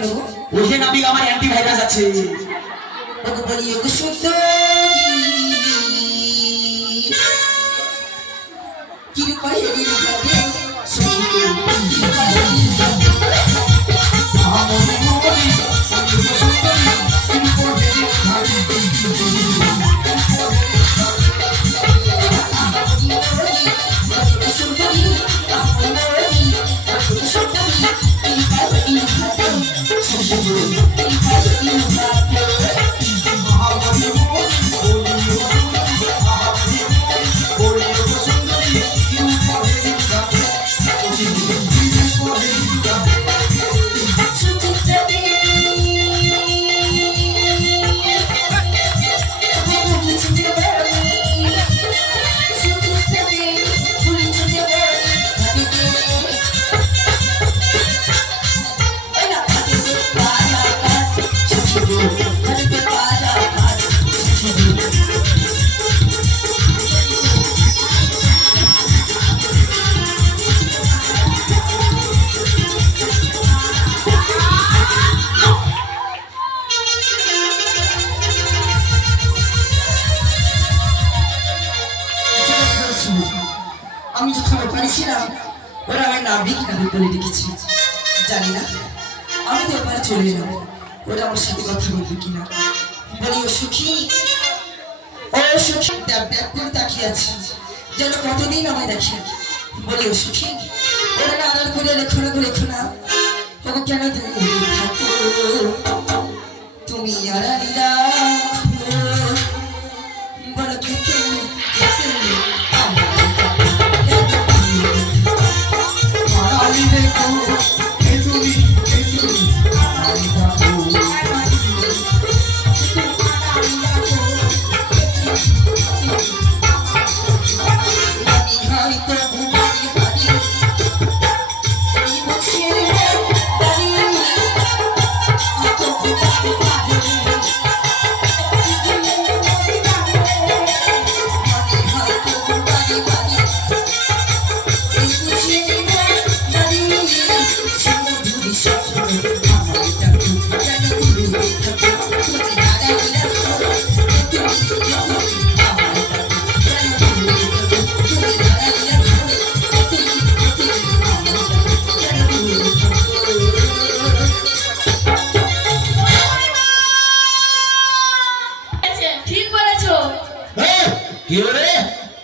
কেন গো? ওহে নাবিক আমার অ্যান্টিভাইরাস আছে। ওকে বলি ওকে সুন্দরী কি রূপায় রে ভাবে সুন্দরী আমার মনে সুন্দরী তুমি কোথায় ভাবি আমি যখন পারিছিলাম ওরা আমার নাবিক নাবিক বলে ডেকেছি। জানি না আমি তো ওপারে চলে এলাম, ওরা আমার সাথে কথা বলবে কিনা। বলি ও সুখী, ও সুখী, ড্যাব ড্যাব করে তাকিয়ে আছি যেন কতদিন আমায় দেখে। বলি ও সুখী, ওরা না আড়াল করে রেখো না গো, রেখো না ওকে কেন তুমি থাকো, তুমি আড়ালি রাখো। বলো খেতে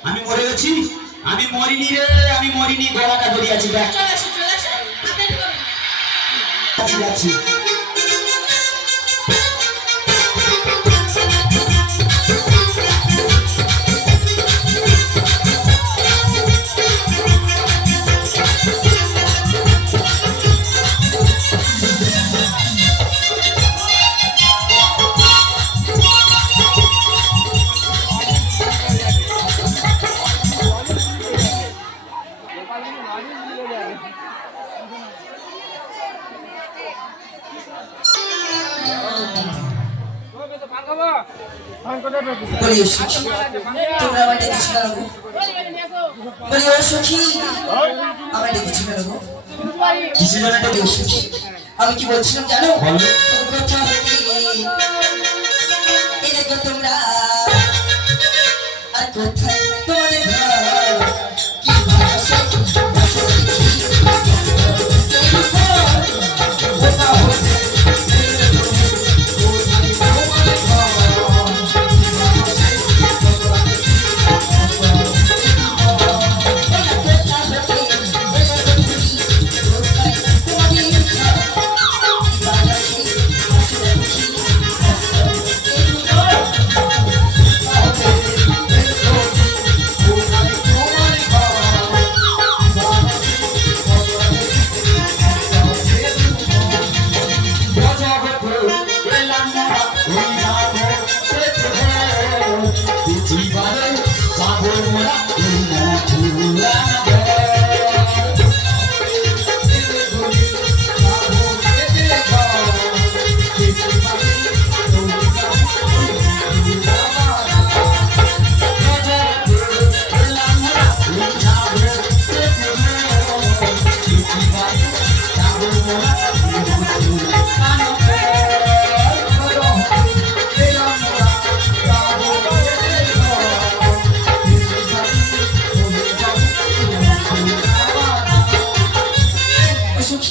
আমি মরে গেছি, আমি মরিনি রে, আমি মরিনি, গলাটা ধরে আছি। দেখ যাচ্ছি বলি ও সুখী, তোমরা আমায় ডেকেছো কেন গো? বলি ও সুখী, আমায় ডেকেছো কেন গো? কিসের জন্য বলি ও সুখী, আমি কি বলছিলাম জানো? কোথা হতে এলে গো তোমরা, আর কোথায় তোমাদের ঘর? কি ভাষা ভাষা দেখি Thank you.